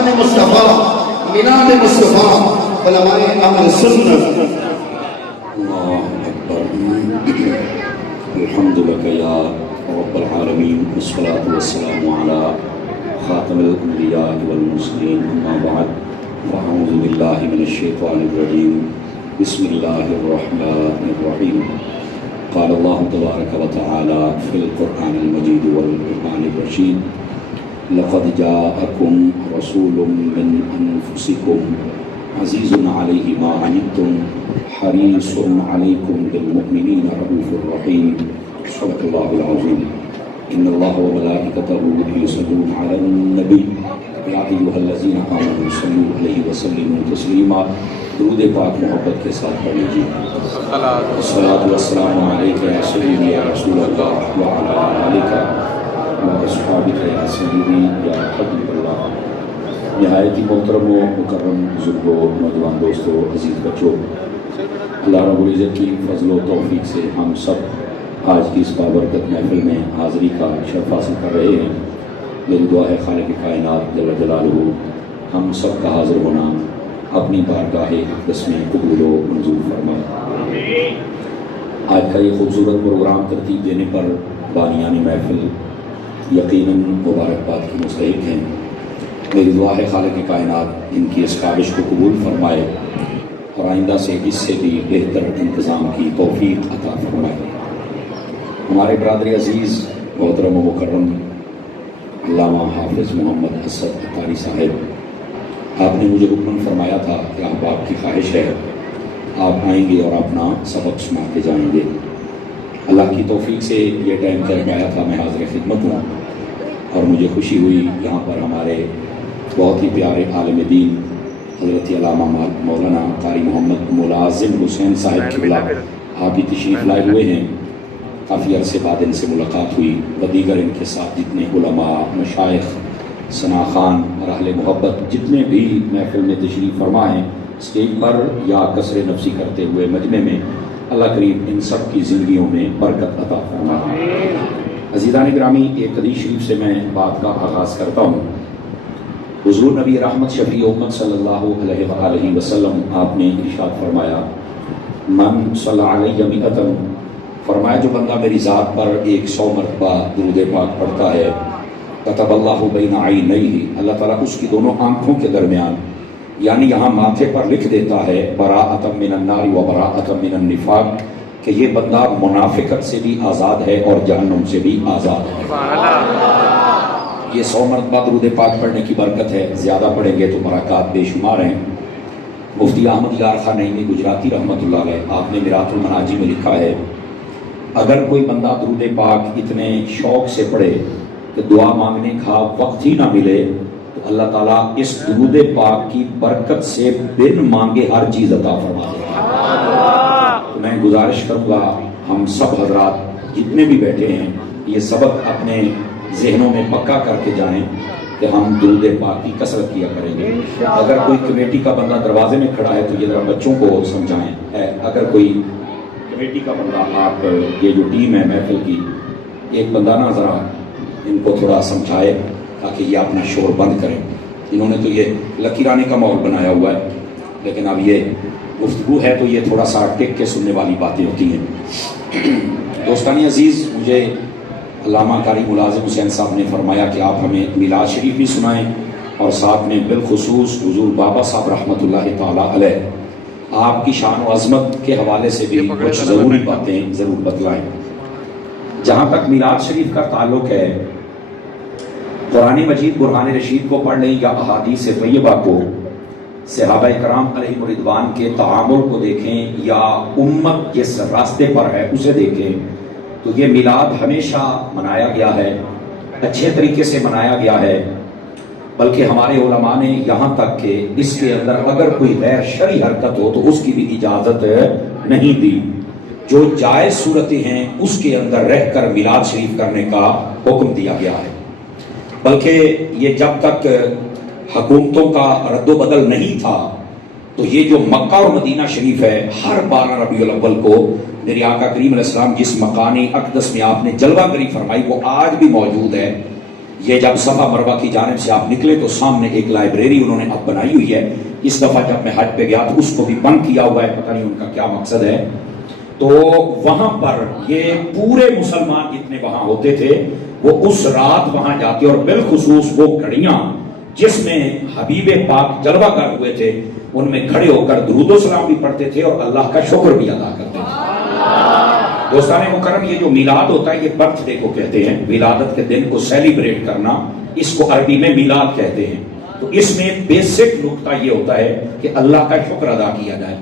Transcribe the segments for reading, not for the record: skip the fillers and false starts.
عرفان مصطفیٰ میلاد مصطفیٰ علماء اہل سنت. اللہ اکبر. الحمد لک یا رب العالمین والصلاة والسلام علی خاتم الانبیاء والمرسلین. اما بعد فاعوذ باللہ من الشیطان الرجیم. بسم اللہ الرحمن الرحیم. قال اللہ تبارک وتعالی فی القرآن المجید والقرآن الرشید لقد جاءکم رسول من انفسکم عزیز علیہ ما عنتم حریص علیکم بالمؤمنین رؤوف الرحیم. صدق اللہ العظیم. ان اللہ وملائکتہ یصلون علی النبی یا ایھا الذین آمنوا صلوا علیہ وسلموا تسلیما. درود پاک محبت کے ساتھ پڑھ لیجیے. الصلاۃ والسلام علیک یا سیدی یا رسول اللہ وعلی آلک واصحابک یا سیدی یا حبیب اللہ. نہایت ہی محترم و مکرم بزرگوں، نوجوان دوستوں، عزیز بچوں، اللہ رب العزت کی فضل و توفیق سے ہم سب آج کی اس بابرکت محفل میں حاضری کا شرف حاصل کر رہے ہیں. میری دعا ہے خالق کائنات جل جلالہ ہم سب کا حاضر ہونا اپنی بارگاہ اقدس میں قبول و منظور فرمائے. آج کا یہ خوبصورت پروگرام ترتیب دینے پر بانیان محفل یقیناً مبارکباد کی مستحق ہیں. میری دعا ہے خالق کائنات ان کی اس کاوش کو قبول فرمائے اور آئندہ سے اس سے بھی بہتر انتظام کی توفیق عطا فرمائے. ہمارے برادر عزیز محترم و مکرم علامہ حافظ محمد اسد عطاری صاحب، آپ نے مجھے حکم فرمایا تھا کہ احباب کی خواہش ہے آپ آئیں گے اور اپنا سبق سنا کے جائیں گے. اللہ کی توفیق سے یہ ٹائم طے پایا تھا میں حاضر خدمت ہوں اور مجھے خوشی ہوئی یہاں پر ہمارے بہت ہی پیارے عالم دین حضرت علامہ مولانا قاری محمد ملازم حسین صاحب قبلہ آپ بھی تشریف لائے ہوئے ہیں. کافی عرصے بعد ان سے ملاقات ہوئی و دیگر ان کے ساتھ جتنے علماء، مشائخ، ثنا خان اور اہل محبت جتنے بھی محفل میں تشریف فرما ہیں اسٹیج پر یا قصر نفسی کرتے ہوئے مجمع میں، اللہ کریم ان سب کی زندگیوں میں برکت عطا فرمائے. عزیزان گرامی، ایک حدیث شریف سے میں بات کا آغاز کرتا ہوں. حضور نبی رحمت شفیع امت صلی اللہ علیہ وآلہ وسلم آپ نے ارشاد فرمایا من صلی علیہ مئۃ، فرمایا جو بندہ میری ذات پر 100 مرتبہ درود پاک پڑھتا ہے کتب اللہ بین عینیہ، اللہ تعالیٰ اس کی دونوں آنکھوں کے درمیان یعنی یہاں ماتھے پر لکھ دیتا ہے براءۃ من النار و براءۃ من النفاق کہ یہ بندہ منافقت سے بھی آزاد ہے اور جہنم سے بھی آزاد ہے. یہ 100 مرتبہ درود پاک پڑھنے کی برکت ہے. زیادہ پڑھیں گے تو برکات بے شمار ہیں. مفتی احمد یار خان نعیمی گجراتی رحمۃ اللہ علیہ، آپ نے میرات المناجی میں لکھا ہے اگر کوئی بندہ درود پاک اتنے شوق سے پڑھے کہ دعا مانگنے کا وقت ہی نہ ملے تو اللہ تعالیٰ اس درود پاک کی برکت سے بن مانگے ہر چیز عطا فرما دے گا. میں گزارش کروں گا ہم سب حضرات جتنے بھی بیٹھے ہیں یہ سبق اپنے ذہنوں میں پکا کر کے جائیں کہ ہم درود پاک کی کثرت کیا کریں گے. اگر کوئی کمیٹی کا بندہ دروازے میں کھڑا ہے تو یہ ذرا بچوں کو سمجھائیں. اگر کوئی کمیٹی کا بندہ، آپ یہ جو ٹیم ہے محفل کی، ایک بندہ نا ذرا ان کو تھوڑا سمجھائے تاکہ یہ اپنا شور بند کریں. انہوں نے تو یہ لکیرانے کا ماحول بنایا ہوا ہے لیکن اب یہ گفتگو ہے تو یہ تھوڑا سا ٹک کے سننے والی باتیں ہوتی ہیں. دوستان عزیز، مجھے علامہ قاری ملازم حسین صاحب نے فرمایا کہ آپ ہمیں میلاد شریف بھی سنائیں اور ساتھ میں بالخصوص حضور بابا صاحب رحمۃ اللہ تعالیٰ علیہ آپ کی شان و عظمت کے حوالے سے بھی کچھ ضروری باتیں ضرور بتلائیں. جہاں تک میلاد شریف کا تعلق ہے، قرآن مجید برہان رشید کو پڑھ لیں یا احادیث طیبہ کو، صحابہ کرام علیہ رضوان کے تعامل کو دیکھیں یا امت جس راستے پر ہے اسے دیکھیں تو یہ میلاد ہمیشہ منایا گیا ہے، اچھے طریقے سے منایا گیا ہے. بلکہ ہمارے علماء نے یہاں تک کہ اس کے اندر اگر کوئی غیر شرعی حرکت ہو تو اس کی بھی اجازت نہیں دی. جو جائز صورتیں ہیں اس کے اندر رہ کر میلاد شریف کرنے کا حکم دیا گیا ہے. بلکہ یہ جب تک حکومتوں کا رد و بدل نہیں تھا تو یہ جو مکہ اور مدینہ شریف ہے ہر 12 ربیع الاول کو میرے آقا کریم علیہ السلام جس مکان اقدس میں آپ نے جلوہ گری فرمائی وہ آج بھی موجود ہے. یہ جب صفا مروہ کی جانب سے آپ نکلے تو سامنے ایک لائبریری انہوں نے اب بنائی ہوئی ہے. اس دفعہ جب میں حج پہ گیا تو اس کو بھی بند کیا ہوا ہے, پتہ نہیں ان کا کیا مقصد ہے. تو وہاں پر یہ پورے مسلمان جتنے وہاں ہوتے تھے وہ اس رات وہاں جاتے, اور بالخصوص وہ گھڑیاں جس میں حبیب پاک جلوہ گر ہوئے تھے ان میں کھڑے ہو کر درود و سلام بھی پڑھتے تھے اور اللہ کا شکر بھی ادا کرتے تھے. دوستان مکرم, یہ جو میلاد ہوتا ہے یہ برتھ ڈے کو کہتے ہیں, ولادت کے دن کو سیلیبریٹ کرنا, اس کو عربی میں میلاد کہتے ہیں. تو اس میں بیسک نقطہ یہ ہوتا ہے کہ اللہ کا شکر ادا کیا جائے.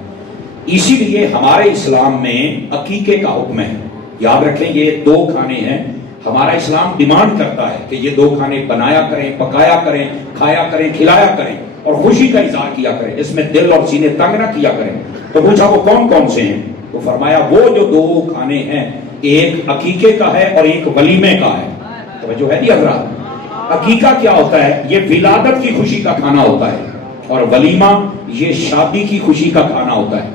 اسی لیے ہمارے اسلام میں عقیقے کا حکم ہے. یاد رکھیں یہ 2 کھانے ہیں. ہمارا اسلام ڈیمانڈ کرتا ہے کہ یہ 2 کھانے بنایا کریں, پکایا کریں, کھایا کریں, کھلایا کریں اور خوشی کا اظہار کیا کریں. اس میں دل اور سینے تنگ نہ کیا کریں. تو پوچھا وہ کون کون سے ہیں؟ تو فرمایا وہ جو 2 کھانے ہیں, ایک عقیقے کا ہے اور ایک ولیمے کا ہے. توجہ ہے جی حضرات. عقیقہ کیا ہوتا ہے؟ یہ ولادت کی خوشی کا کھانا ہوتا ہے, اور ولیمہ یہ شادی کی خوشی کا کھانا ہوتا ہے.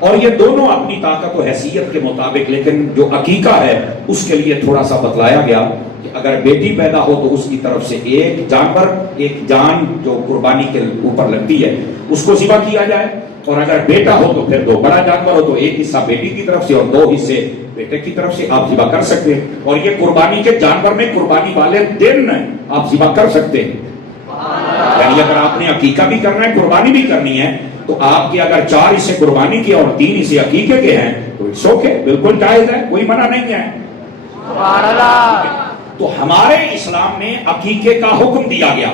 اور یہ دونوں اپنی طاقت و حیثیت کے مطابق, لیکن جو عقیقہ ہے اس کے لیے تھوڑا سا بتلایا گیا کہ اگر بیٹی پیدا ہو تو اس کی طرف سے ایک جانور, ایک جان جو قربانی کے اوپر لگتی ہے اس کو ذبح کیا جائے, اور اگر بیٹا ہو تو پھر 2 بڑا جانور ہو تو ایک حصہ بیٹی کی طرف سے اور 2 حصے بیٹے کی طرف سے آپ ذبح کر سکتے ہیں. اور یہ قربانی کے جانور میں قربانی والے دن آپ ذبح کر سکتے ہیں. یعنی اگر آپ نے عقیقہ بھی کرنا ہے, قربانی بھی کرنی ہے, تو آپ کے اگر 4 حصے قربانی کے اور 3 حصے عقیقے کے ہیں تو اٹس اوکے, بالکل جائز ہے, کوئی منع نہیں ہے. تو ہمارے اسلام میں عقیقے کا حکم دیا گیا.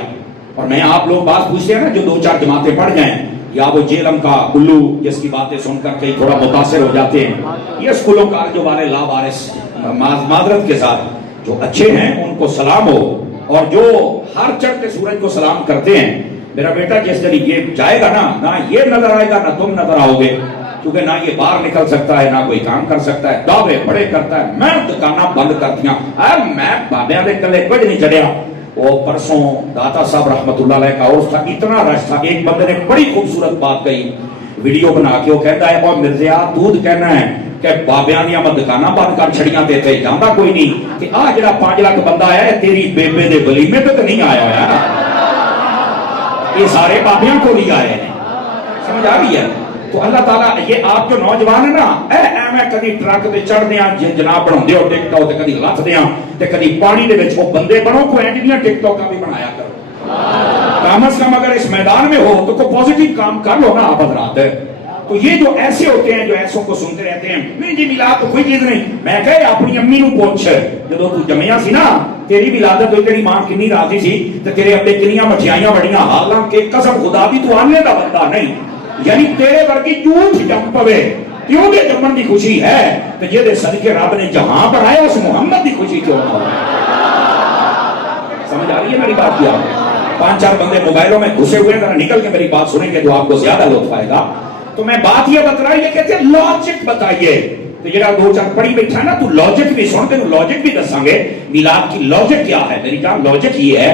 اور میں آپ لوگ بات پوچھتے ہیں نا, جو 2-4 جماعتیں پڑھ جائیں, یا وہ جیلم کا الو جس کی باتیں سن کر کئی تھوڑا متاثر ہو جاتے ہیں, یہ اسکولوں کالجوں والے لاوارث, معذرت کے ساتھ, جو اچھے ہیں ان کو سلام ہو, اور جو ہر چڑھتے سورج کو سلام کرتے ہیں, میرا بیٹا جس دن یہ جائے گا نا, نہ یہ نظر آئے گا نہ تم نظر آؤ گے, کیونکہ نہ یہ باہر نکل سکتا ہے نہ کوئی کام کر سکتا ہے, دعوے بڑے کرتا ہے, میں دکاناں بند کر دیا, میں بابیاں دے کلے کچھ نہیں چڑھیا. وہ پرسوں داتا صاحب رحمت اللہ علیہ کا عرس تھا, اتنا رش تھا, ایک بندے نے بڑی خوبصورت بات کہی ویڈیو بنا کے, وہ کہتا ہے اور مرزیا دودھ کہنا ہے کہ بابیاں دیاں میں دکاناں بند کر چھڑیاں تے تے جاندا کوئی نہیں کہ آ جڑا 5 لاکھ بندہ آیا ہے تیری بیبے دے ولیمے تے تو نہیں آیا ہوا نا, یہ سارے بابیاں کو نہیں آئے ہیں. سمجھ آ رہی ہے؟ تو اللہ تعالیٰ یہ آپ جو نوجوان ہیں نا, میں کدی ٹرک تے چڑھ دیاں جناب بناؤندے ہو ٹک ٹاک, تے کدی لت دیاں تے کدی پانی دے وچ وہ بندے بنو, کوئی اینڈیاں ٹک ٹاکاں بھی بنایا کرو. کم از کم اگر اس میدان میں ہو تو کوئی پازیٹیو کام کر لو نا آپ حضرات. تو یہ جو ایسے ہوتے ہیں جو ایسوں کو سنتے رہتے ہیں, نہیں جی میلاد تو کوئی چیز نہیں, میں کہے اپنی امی نو پوچھ, جدو تو جمعیاں سی نا, تیری ولادت ہوئی, تیری ماں کنی راضی سی, تے تیرے ابے کنیاں مٹھیائیاں بڑیاں, حالانکہ قسم خدا دی تو آنے دا بندہ نہیں, یعنی تیرے ورگی جھوٹ جم پوے کیوں دے جمن دی خوشی ہے, تو یہ دے صدقے رب نے جہاں بنایا اس محمد دی خوشی کیوں نہ ہو. سمجھ آ رہی ہے میری بات؟ کیا 5-4 بندے موبائلوں میں گھسے ہوئے ہیں, نکل کے میری بات سنیں گے تو آپ کو زیادہ لطف آئے گا. تو میں بات یہ بتا یہ کہتے ہیں لاجک بتائیے, تو جڑا 2-4 پڑھی بیٹھا ہے نا, تو لاجک بھی سن کے تو لاجک بھی دساں گے. میلاد کی لاجک کیا ہے؟ میری جان لاجک یہ ہے,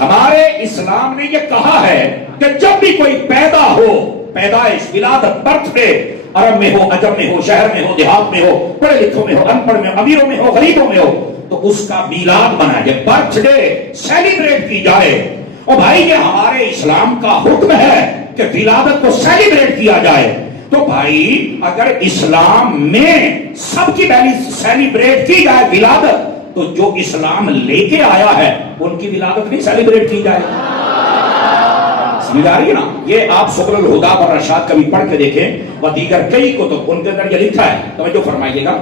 ہمارے اسلام نے یہ کہا ہے کہ جب بھی کوئی پیدا ہو, پیدائش, ولادت, برتھ ڈے, عرب میں ہو, عجم میں ہو, شہر میں ہو, دیہات میں ہو, پڑھے لکھوں میں ہو, ان پڑھ میں ہو, امیروں میں ہو, غریبوں میں ہو, تو اس کا میلاد منایا جائے, برتھ ڈے سیلیبریٹ کی جائے. اور بھائی یہ ہمارے اسلام کا حکم ہے کہ ولادت کو سیلیبریٹ کیا جائے. تو بھائی اگر اسلام میں سب کی پہلی سیلیبریٹ کی جائے ولادت, تو جو اسلام لے کے آیا ہے ان کی ولادت نہیں سیلیبریٹ کی جائے. سمجھ آ رہی ہے نا؟ یہ آپ سبل الہدا اور رشاد کبھی پڑھ کے دیکھیں, و دیگر کئی کتب, ان کے اندر یہ لکھا ہے. توجہ فرمائیے گا,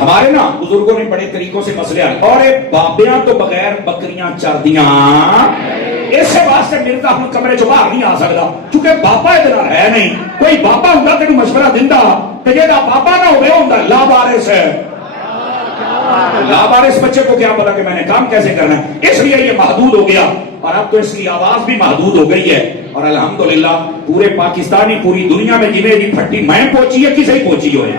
ہمارے نا بزرگوں نے بڑے طریقوں سے مسئلے حل, اور بابیاں تو بغیر بکریاں چر دیاں, اس واسطے مرتا ہوں کمرے چ باہر نہیں آ سکتا, کیونکہ باپا ادھر ہے نہیں. کوئی باپا ہوں تینوں مشورہ دینا کہ جہاں باپا نہ ہوئے ہوں لاوارث ہے. لاوارث بچے کو کیا پتا کہ میں نے کام کیسے کرنا ہے, اس لیے یہ محدود ہو گیا. اور اب تو اس کی آواز بھی محدود ہو گئی ہے. اور الحمدللہ پورے پاکستانی, پوری دنیا میں جنہیں بھی پھٹی میں پہنچی ہے, کسی پہنچی ہوئے.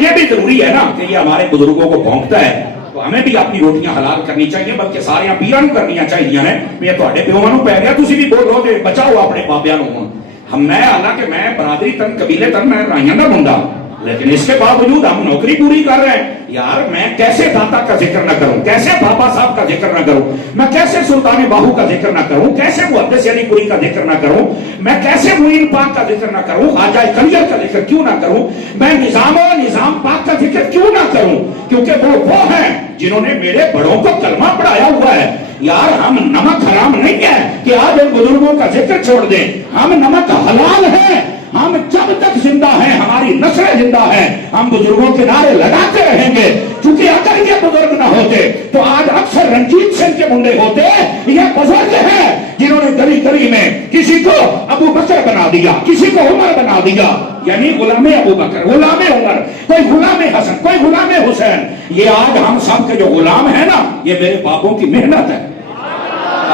یہ بھی ضروری ہے نا کہ یہ ہمارے بزرگوں کو بھونکتا ہے, تو ہمیں بھی اپنی روٹیاں حلال کرنی چاہیے, بلکہ سارے پیران کرنی چاہیے نے. میں تھوڑے پیواں نوں پی گیا, تسی بھی بولو کہ بچاؤ اپنے بابیاں نوں. ہم میں حالانکہ میں برادری تن قبیلے تن میں رائیاں دا بندہ, لیکن اس کے باوجود ہم نوکری پوری کر رہے ہیں. یار میں کیسے داتا کا ذکر نہ کروں, کیسے بابا صاحب کا ذکر نہ کروں, میں کیسے سلطان باہو کا ذکر نہ کروں, کیسے محدث علی پوری کا ذکر نہ کروں, میں کیسے معین پاک کا ذکر نہ کروں, خواجہ کلیئر کا ذکر کیوں نہ کروں, میں نظام پاک کا ذکر کیوں نہ کروں, کیونکہ وہ ہیں جنہوں نے میرے بڑوں کو کلمہ پڑھایا ہوا ہے. یار ہم نمک حرام نہیں ہے کہ آج ان بزرگوں کا ذکر چھوڑ دیں, ہم نمک حلال ہے. ہم جب تک زندہ ہیں, ہماری نسلیں زندہ ہیں, ہم بزرگوں کے نعرے لگاتے رہیں گے. کیونکہ اگر یہ بزرگ نہ ہوتے تو آج اکثر رنجیت سنگھ کے منڈے ہوتے. یہ بزرگ ہیں جنہوں نے گلی گلی میں کسی کو ابو بکر بنا دیا, کسی کو عمر بنا دیا, یعنی غلام ابو بکر, غلام عمر, کوئی غلام حسن, کوئی غلام حسین. یہ آج ہم سب کے جو غلام ہیں نا, یہ میرے باپوں کی محنت ہے.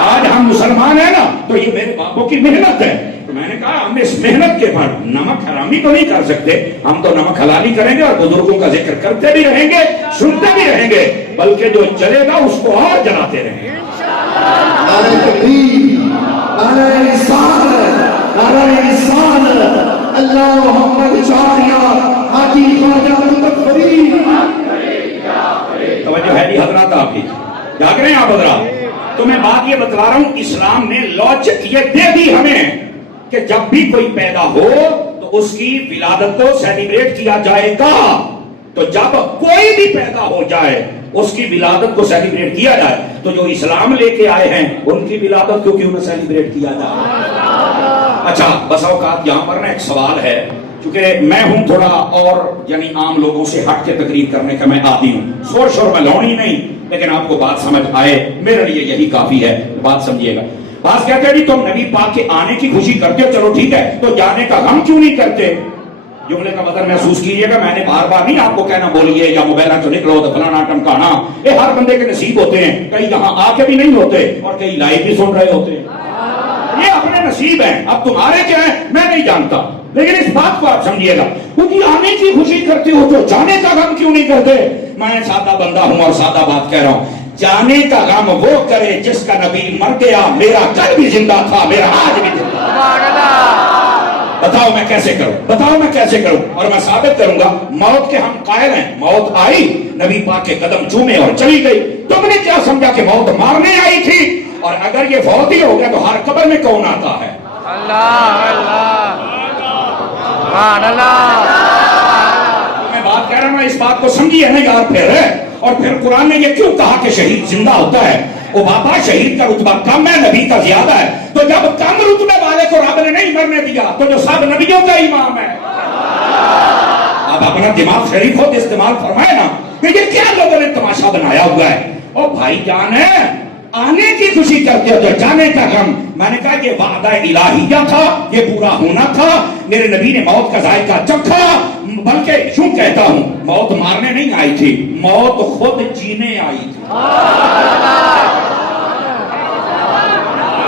آج ہم مسلمان ہیں نا تو یہ میرے باپوں کی محنت ہے. تو میں نے کہا ہم اس محنت کے بعد نمک حرامی تو نہیں کر سکتے, ہم تو نمک حلالی کریں گے اور بزرگوں کا ذکر کرتے بھی رہیں گے, سنتے بھی رہیں گے, بلکہ جو چلے گا اس کو اور جلاتے رہیں گے. نعرہ تکبیر, نعرہ رسالت, نعرہ رسالت, اللہ محمد چاہیا حاجی خواجہ مظفری. توجہ ہے جی حضرات, آپ کی جاگ رہے ہیں آپ حضرات. تو میں بات یہ بتلا رہا ہوں, اسلام نے لاجک یہ دے دی ہمیں کہ جب بھی کوئی پیدا ہو تو اس کی ولادت کو سیلیبریٹ کیا جائے گا. تو جب کوئی بھی پیدا ہو جائے اس کی ولادت کو سیلیبریٹ کیا جائے. تو جو اسلام لے کے آئے ہیں ان کی ولادت کو کیوں نہ سیلیبریٹ کیا جائے. اچھا بس اوقات یہاں پر نا ایک سوال ہے, چونکہ میں ہوں تھوڑا اور یعنی عام لوگوں سے ہٹ کے تقریر کرنے کا میں عادی ہوں, شور شور میں لونی نہیں, لیکن آپ کو بات سمجھ آئے میرے لیے یہی کافی ہے. بات سمجھیے گا. بات کہتے ہیں تم نبی پاک کے آنے کی خوشی کرتے ہو, چلو ٹھیک ہے, تو جانے کا غم کیوں نہیں کرتے. جملے کا مطلب محسوس کیجیے گا, میں نے بار بار نہیں آپ کو کہنا بولیے یا موبائل تو نکلو تو فلانا ٹمکانا, یہ ہر بندے کے نصیب ہوتے ہیں. کئی یہاں آ کے بھی نہیں ہوتے اور کئی لائیو بھی سن رہے ہوتے ہیں. یہ اپنے نصیب ہیں. اب تمہارے کیا ہے میں نہیں جانتا, لیکن اس بات کو آپ سمجھیے گا, کیونکہ آنے کی خوشی کرتے ہو تو جانے کا غم کیوں نہیں کرتے. میں سادہ بندہ ہوں اور سادہ بات کہہ رہا ہوں. جانے کا غم وہ کرے جس کا نبی مر گیا, میرا کل بھی زندہ تھا, میرا آج بھی زندہ تھا. بتاؤ میں کیسے کروں, بتاؤ میں کیسے کروں. اور میں ثابت کروں گا, موت کے ہم قائل ہیں. موت آئی, نبی پاک کے قدم چومے اور چلی گئی. تم نے کیا سمجھا کہ موت مارنے آئی تھی؟ اور اگر یہ فوت ہی ہو گیا تو ہر قبر میں کون آتا ہے؟ اللہ اللہ میں بات کہہ رہا ہوں, اس بات کو سمجھیے نا یار. پھر اور پھر قرآن نے یہ کیوں کہا کہ شہید زندہ ہوتا ہے؟ وہ بابا شہید کا رتبہ کم ہے, نبی کا زیادہ ہے. تو جب کم رتبے والے کو رب نے نہیں مرنے دیا تو جو سب نبیوں کا امام ہے. اب اپنا دماغ شریف ہو استعمال فرمائے نا کہ یہ کیا لوگوں نے تماشا بنایا ہوا ہے. او بھائی جان ہے, آنے کی خوشی کرتے ہو تو جانے کا غم. میں نے کہا یہ وعدہ الہیہ تھا, یہ پورا ہونا تھا. میرے نبی نے موت کا ذائقہ چکھا, بلکہ یوں کہتا ہوں موت مارنے نہیں آئی تھی, موت خود جینے آئی تھی.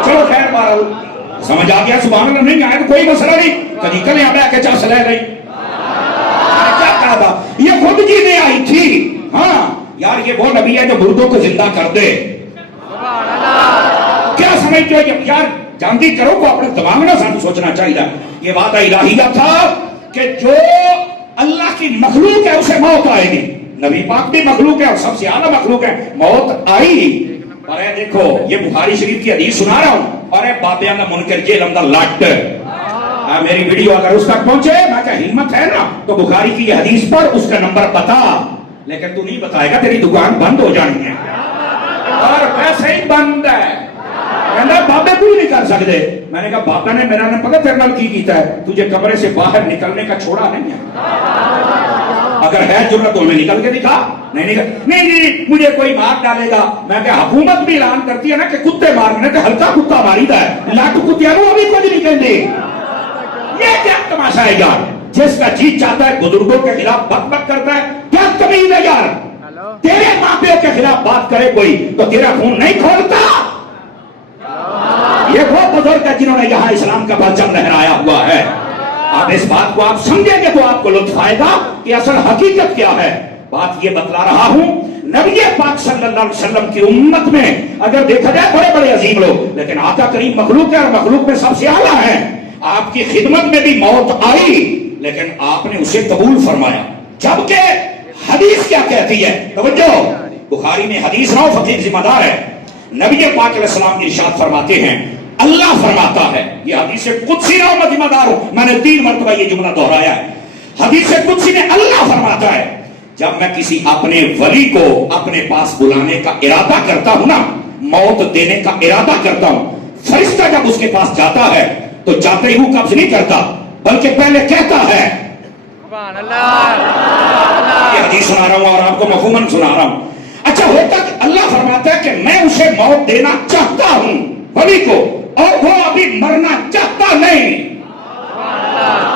چلو خیر بہرحال سمجھ آ گیا. سبحان اللہ نہیں آیا تو کوئی مسئلہ نہیں, کبھی کل یہاں پہ آ کے چاس لے رہی. کیا کہا تھا, یہ خود جینے آئی تھی. ہاں یار یہ وہ نبی ہے جو مردوں کو زندہ کر دے. کیا سمجھتے ہو یار, جانتی کرو کو اپنے دماغ میں ساتھ سوچنا چاہیے. یہ وعدہ الہیہ تھا کہ جو اللہ کی مخلوق ہے اسے موت آئے گی. نبی پاک بھی مخلوق ہے اور سب سے اعلیٰ مخلوق ہے, موت آئی. اور اے دیکھو یہ بخاری شریف کی حدیث سنا رہا ہوں, اور اے بابیاں کا منکر جیل اندر لٹ میری ویڈیو اگر اس تک پہنچے, میں کہ ہمت ہے نا تو بخاری کی یہ حدیث پر اس کا نمبر بتا. لیکن تو نہیں بتائے گا, تیری دکان بند ہو جانی ہے. اور ویسے ہی بند ہے, بابے کوئی نہیں کر سکتے. میں نے کہا بابا نے میرا نے پکا تیرے نال کی کیتا ہے, تجھے کمرے سے باہر نکلنے کا چھوڑا نہیں ہے. اگر ہے ضرورت تو میں نکل کے دکھا. نہیں مجھے کوئی مار ڈالے گا. میں کہ حکومت بھی اعلان کرتی ہے نا کہ کتے مارنے تو ہلکا کتا ماری دا ہے, لاکھ کتیاں نو ابھی کچھ نہیں کہتے. یہ کیا تماشا ہے یار, جس کا جی چاہتا ہے بزرگوں کے خلاف بک بک کرتا ہے. کیا تمیز ہے یار, تیرے ماں باپ کے خلاف بات کرے کوئی تو تیرا خون نہیں کھولتا. یہ وہ بزرگ ہے جنہوں نے یہاں اسلام کا پرچم لہرایا ہوا ہے. آپ اس بات کو آپ سمجھیں گے تو آپ کو لطف آئے گا کہ اصل حقیقت کیا ہے. بات یہ بتلا رہا ہوں, نبی پاک صلی اللہ علیہ وسلم کی امت میں اگر دیکھا جائے بڑے بڑے عظیم لوگ, لیکن آقا کریم مخلوق ہے اور مخلوق میں سب سے اعلیٰ ہیں. آپ کی خدمت میں بھی موت آئی, لیکن آپ نے اسے قبول فرمایا. جبکہ حدیث کیا کہتی ہے؟ توجہ، بخاری میں حدیث نہ فقیر ذمہ دار ہے. نبی پاک علیہ السلام ارشاد فرماتے ہیں، اللہ فرماتا ہے، یہ حدیث قدسی نہ میں ذمہ دار ہوں، میں نے 3 مرتبہ یہ جملہ دہرایا ہے. حدیث قدسی میں اللہ فرماتا ہے، جب میں کسی اپنے ولی کو اپنے پاس بلانے کا ارادہ کرتا ہوں نا، موت دینے کا ارادہ کرتا ہوں، فرشتہ جب اس کے پاس جاتا ہے تو جاتے ہی وہ قبض نہیں کرتا، بلکہ پہلے کہتا ہے. سبحان اللہ. یہ حدیث سنا رہا ہوں اور آپ کو مفہوماً سنا رہا ہوں. اچھا، ہوتا کہ اللہ فرماتا ہے کہ میں اسے موت دینا چاہتا ہوں ولی کو، اور وہ ابھی مرنا چاہتا نہیں.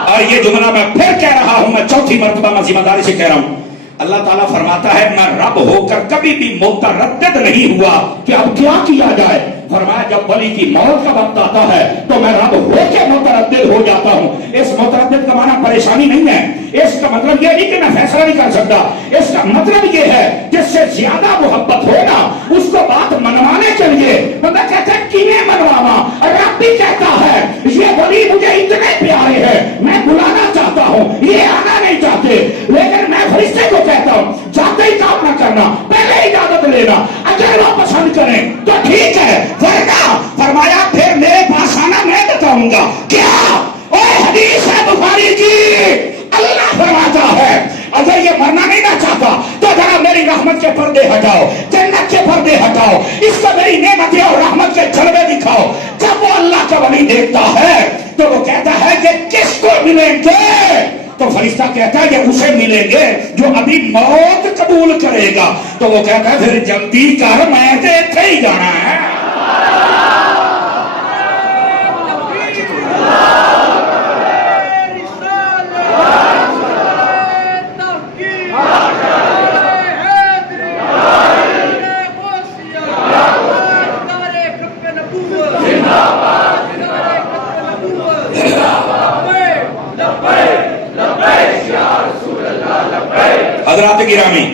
اور یہ جملہ میں پھر کہہ رہا ہوں، میں 4تھی مرتبہ میں ذمہ داری سے کہہ رہا ہوں. اللہ تعالیٰ فرماتا ہے میں رب ہو کر کبھی بھی متردد نہیں ہوا کہ اب کیا کیا جائے. فرمایا جب ولی کی موت کا وقت آتا ہے تو میں رب ہو کے متردد ہو جاتا ہوں. اس متردد کا معنی پریشانی نہیں ہے، اس کا مطلب یہ نہیں کہ میں فیصلہ نہیں کر سکتا. اس کا مطلب یہ ہے جس سے زیادہ محبت ہونا اس کو بات منوانے کے لیے بندہ کہتا ہے کینے منوانا، اور رب بھی کہتا ہے یہ ولی مجھے اتنے پیارے ہیں میں بلانا چاہتا ہوں، یہ آنا نہیں چاہتے، لیکن میں فرشتے کو کہتا ہوں جاتے ہی کام نہ کرنا، پہلے اجازت لینا، اگر وہ پسند کریں تو ٹھیک ہے، ورنہ فرمایا پھر میرے پاس آنا میں بتاؤں گا. کیا اوہ حدیث ہے بخاری کی، اللہ فرماتا ہے اگر یہ مرنا نہیں نہ چاہتا تو ذرا میری رحمت کے پردے ہٹاؤ، جنت کے پردے ہٹاؤ، اس کو میری نعمتیں اور رحمت کے جلوے دکھاؤ. جب وہ اللہ کا ولی دیکھتا ہے تو وہ کہتا ہے کہ کس کو ملیں گے؟ تو فرشتہ کہتا ہے کہ اسے ملیں گے جو ابھی موت قبول کرے گا. تو وہ کہتا ہے پھر جلدی کر، میں تھے ہی جانا ہے. حضرات گرامی،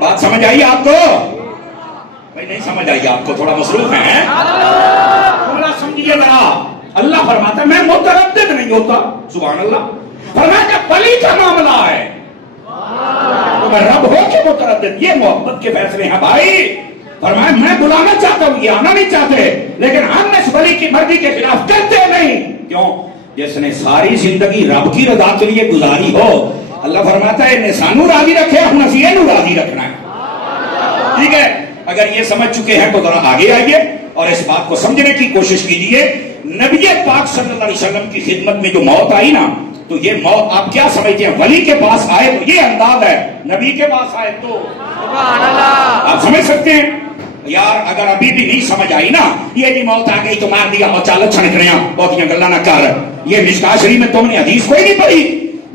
بات سمجھ آئی آپ کو؟ بھائی نہیں سمجھ آئی آپ کو، تھوڑا مصروف ہیں، تھوڑا سمجھیے ذرا. اللہ فرماتا ہے میں متردد نہیں ہوتا. سبحان اللہ. فرمایا کہ ولی کا معاملہ ہے تو میں رب ہو کے متردد، یہ محبت کے فیصلے ہیں بھائی. فرمایا میں بلانا چاہتا ہوں، یہ آنا نہیں چاہتے، لیکن ہم اس ولی کی مرضی کے خلاف چلتے نہیں. کیوں؟ جس نے ساری زندگی رب کی رضا کے لیے گزاری ہو، اللہ فرماتا ہے انہیں سانو راضی رکھے، ہم نسیے نو راضی رکھنا ہے. ٹھیک ہے، اگر یہ سمجھ چکے ہیں تو ذرا آگے آئیے اور اس بات کو سمجھنے کی کوشش کیجئے. نبی پاک صلی اللہ علیہ وسلم کی خدمت میں جو موت آئی نا، تو یہ موت آپ کیا سمجھتے ہیں؟ ولی کے پاس آئے تو یہ انداز ہے، نبی کے پاس آئے تو سبحان اللہ. آپ سمجھ سکتے ہیں یار؟ اگر ابھی بھی نہیں سمجھ آئی نا، یہ نہیں موت آ گئی تو مار دیا اور چال چھنک رہے ہیں، بہت یہ گلا نہ کر. یہ مشکاۃ شریف میں تم نے حدیث کوئی نہیں پڑھی.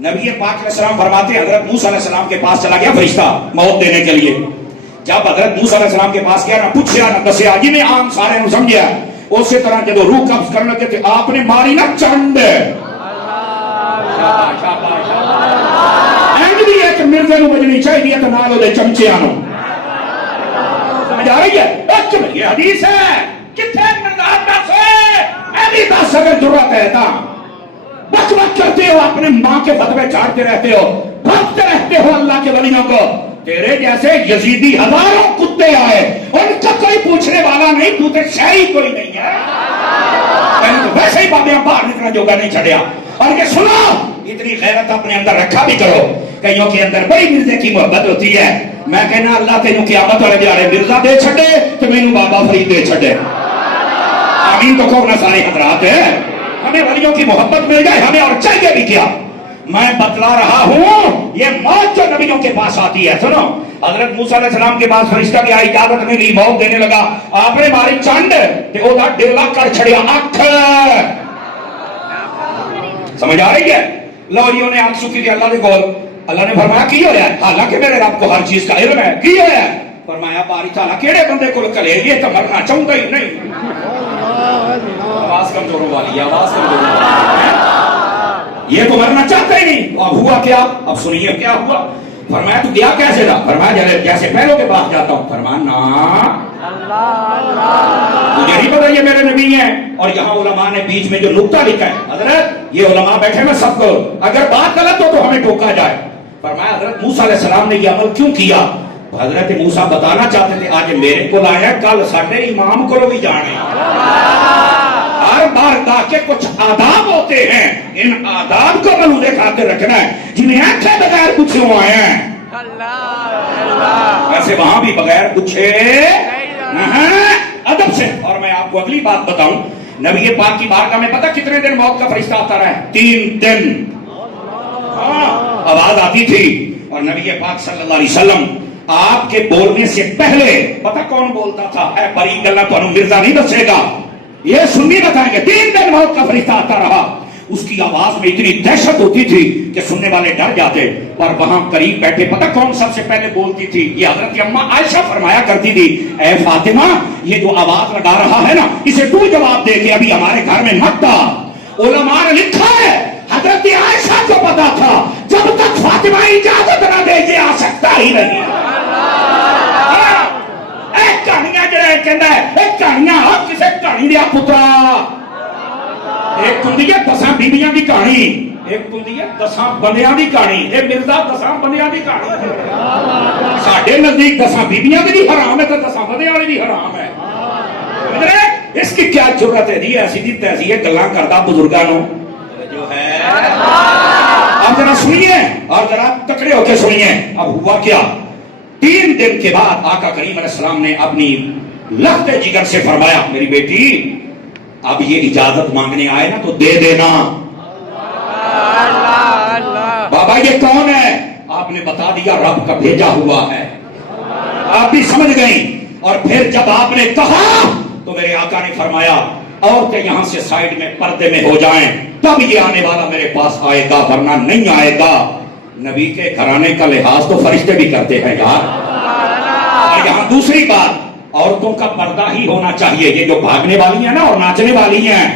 نبی پاک علیہ السلام فرماتے ہیں حضرت موسیٰ علیہ السلام کے پاس چلا گیا فرشتہ موت دینے کے لیے. جب حضرت موسیٰ علیہ السلام کے پاس گیا، نہ پوچھا نہ دسیا، جی میں عام سارے نو سمجھیا. اسی طرح جب روح قبض کرنے لگے تو آپ نے ماری نہ چنڈ. بھی ہے کہ مرزے نو بجنی چاہیے تو نال دے چمچیاں نو. سمجھ آ رہی ہے؟ یہ حدیث ہے. کتنے مرداد دس ہے، ایلی دس اگر ضرورت ہے تا بک بک کرتے ہو، اپنے ماں کے فتوے چاڑتے رہتے ہو، بھگتے رہتے ہو اللہ کے ولیوں کو. تیرے جیسے یزیدی ہزاروں کتے آئے، ان کا کوئی پوچھنے والا نہیں، تو تے شاہی کوئی نہیں ہے. ویسے ہی بابیاں باہر نکلنا جوگا نہیں چھڑیا. اور کہ سنو، اتنی غیرت اپنے اندر رکھا بھی کرو. کئیوں کے اندر بڑی مرزے کی محبت ہوتی ہے. میں کہنا اللہ تینوں قیامت والے دیارے مرزا دے چھڑے تو مینوں بابا فرید دے چھڑے. آمین تو کہو نا سارے حضرات. ہمیں ولیوں کی محبت مل جائے، ہمیں اور چاہیے بھی کیا. میں بتلا رہا ہوں یہ موت جو نبیوں کے پاس آتی ہے. سنو، حضرت موسیٰ علیہ السلام کے پاس فرشتہ بھی آئی، اجازت نہیں لی، موت دینے لگا. آپ نے ماری چنڈ تے او دا ڈیلا کر چھڑیا اکھ. سمجھ آ رہی ہے؟ لو جی انہیں آنکھ سکی تھی اللہ نے کول. اللہ نے فرمایا کی ہو رہا ہے؟ حالانکہ میرے رب کو ہر چیز کا علم ہے. کی ہو رہا ہے؟ فرمایا باری تعالیٰ کیڑے بندے کو کلے، یہ تو مرنا چاہتا ہی نہیں. آواز کمزوروں والی، آواز کمزوروں والی، یہ تو مرنا چاہتا ہی نہیں. اب ہوا کیا؟ اب سنیے کیا ہوا. فرمایا تو گیا کیسے تھا؟ فرمایا جیسے پہلوں کے پاس جاتا ہوں. فرمایا نا مجھے نہیں پتا یہ میرے نبی ہیں. اور یہاں علماء نے بیچ میں جو نقطہ لکھا ہے حضرت یہ علماء بیٹھے میں سب کو اگر بات غلط ہو تو ہمیں ٹوکا جائے. فرمایا حضرت موسیٰ علیہ السلام نے یہ عمل کیوں کیا؟ حضرت موسیٰ بتانا چاہتے تھے آج میرے کو لایا کل ساڈے امام کو بھی جانے. ہر بارگاہ کے کچھ آداب ہوتے ہیں, ان آداب کو ملوے خاطر رکھنا ہے. جنہیں آنکھیں بغیر پوچھے آئے ہیں ویسے وہاں بھی بغیر پوچھے ادب سے. اور میں آپ کو اگلی بات بتاؤں, نبی پاک کی بارگاہ میں پتہ کتنے دن موت کا فرشتہ آتا رہا ہے؟ 3 دن. آواز آتی تھی اور نبی پاک صلی اللہ علیہ وسلم آپ کے بولنے سے پہلے پتہ کون بولتا تھا؟ اے بڑی گلا تو مرزا نہیں دسے گا, یہ سنی بتائیں گے. 3 دن موت کا فرشتہ آتا رہا. اس کی آواز میں اتنی دہشت ہوتی تھی کہ سننے والے ڈر جاتے. اور وہاں قریب بیٹھے پتہ کون سب سے پہلے بولتی تھی؟ یہ حضرت اماں عائشہ فرمایا کرتی تھی, اے فاطمہ یہ جو آواز لگا رہا ہے نا اسے تو جواب دے کے ابھی ہمارے گھر میں مت آ. علماء نے لکھا ہے حضرت عائشہ کو پتا تھا جب تک فاطمہ اجازت نہ دے یہ آ سکتا ہی نہیں. ایک کہانیاں جڑا کہندا ہے ایک کہانیاں کسے کہانی دیا پترا. ایک ہوندی ہے 10 بیبیاں دی کہانی, ایک ہوندی ہے 10 بندیاں دی کہانی. اے مرزا 10 بندیاں دی کہانی ساڈے نزدیک 10 بیبیاں دی بھی حرام ہے تے 10 بندیاں والی بھی حرام ہے. اس کی کیا ضرورت ہے؟ دی ایسی دی تیسی ہے گلاں کردا بزرگاں نو جو ہے. اب ذرا سنیے اور ذرا تکڑے ہو کے سنیے. اب ہوا کیا؟ 3 دن کے بعد آقا کریم علیہ السلام نے اپنی لخت جگر سے فرمایا میری بیٹی اب یہ اجازت مانگنے آئے نا تو دے دینا. بابا یہ کون ہے؟ آپ نے بتا دیا رب کا بھیجا ہوا ہے. آپ بھی سمجھ گئیں. اور پھر جب آپ نے کہا تو میرے آقا نے فرمایا عورتیں یہاں سے سائیڈ میں پردے میں ہو جائیں تب یہ آنے والا میرے پاس آئے گا ورنہ نہیں آئے گا. نبی کے گھرانے کا لحاظ تو فرشتے بھی کرتے ہیں یار. اور یہاں دوسری بات, عورتوں کا پردہ ہی ہونا چاہیے. یہ جو بھاگنے والی ہیں نا اور ناچنے والی ہیں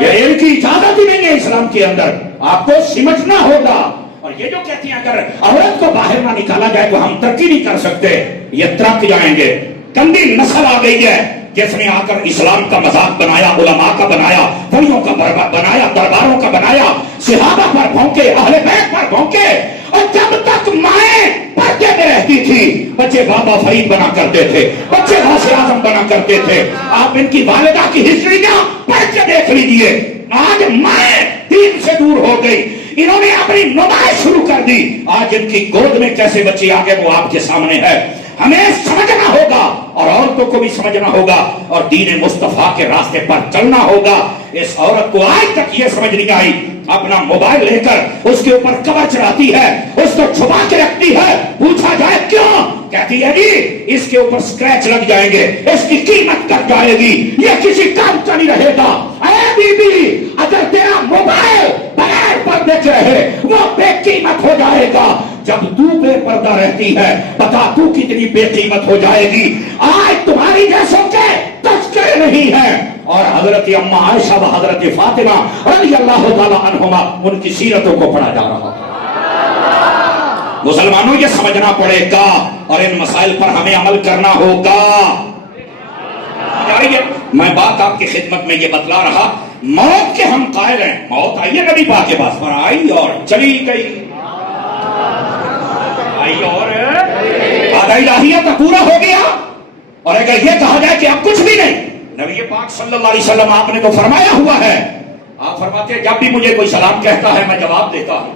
یہ ان کی اجازت ہی نہیں ہے اسلام کے اندر. آپ کو سمجھنا ہوگا. اور یہ جو کہتی ہیں اگر عورت کو باہر نہ نکالا جائے تو ہم ترقی نہیں کر سکتے, یہ ترک جائیں گے. گندی نسل آ گئی ہے جس نے آ کر اسلام کا مذاق بنایا, علماء کا بنایا, ولیوں کا بنایا, درباروں کا بنایا, صحابہ پر بھونکے, اہل بیت پر بھونکے. اور جب تک مائیں پردے میں رہتی تھی بچے بابا فرید بنا کرتے تھے, بچے غوث اعظم بنا کرتے تھے. آپ ان کی والدہ کی ہسٹریاں پڑھ کے دیکھ لیجئے. آج مائیں دین سے دور ہو گئی, انہوں نے اپنی نمائش شروع کر دی. آج ان کی گود میں کیسے بچے آ گئے وہ آپ کے سامنے ہے. ہمیں سمجھنا ہوگا اور عورتوں کو بھی سمجھنا ہوگا اور دین مصطفیٰ کے راستے پر چلنا ہوگا. اس عورت کو آج تک یہ سمجھ نہیں آئی, اپنا موبائل لے کر اس کے اوپر کور چڑھاتی ہے, اس کو چھپا کے رکھتی ہے. پوچھا جائے کیوں؟ کہتی ہے جی اس کے اوپر سکریچ لگ جائیں گے, اس کی قیمت کٹ جائے گی, یہ کسی کام کا نہیں رہے گا. اے بی بی اگر تیرا موبائل بغیر پردے کے رہے وہ بے قیمت ہو جائے گا. جب تو بے پردہ رہتی ہے بتا تو کتنی بے قیمت ہو جائے گی. آج تمہاری جیسوں کے تذکرے نہیں ہیں. اور حضرت اماں عائشہ و حضرت فاطمہ رضی اللہ تعالی عنہما ان کی سیرتوں کو پڑھا جا رہا ہے. مسلمانوں یہ سمجھنا پڑے گا اور ان مسائل پر ہمیں عمل کرنا ہوگا. میں بات آپ کی خدمت میں یہ بتلا رہا, موت کے ہم قائل ہیں. موت آئی ہے نبی پاک کے پاس پر آئی اور چلی گئی, آئی اور وعدہ الہیہ کا پورا ہو گیا. اور اگر یہ کہا جائے کہ اب کچھ بھی نہیں, نبی پاک صلی اللہ علیہ وسلم آپ نے تو فرمایا ہوا ہے, آپ فرماتے ہیں جب بھی مجھے کوئی سلام کہتا ہے میں جواب دیتا ہوں.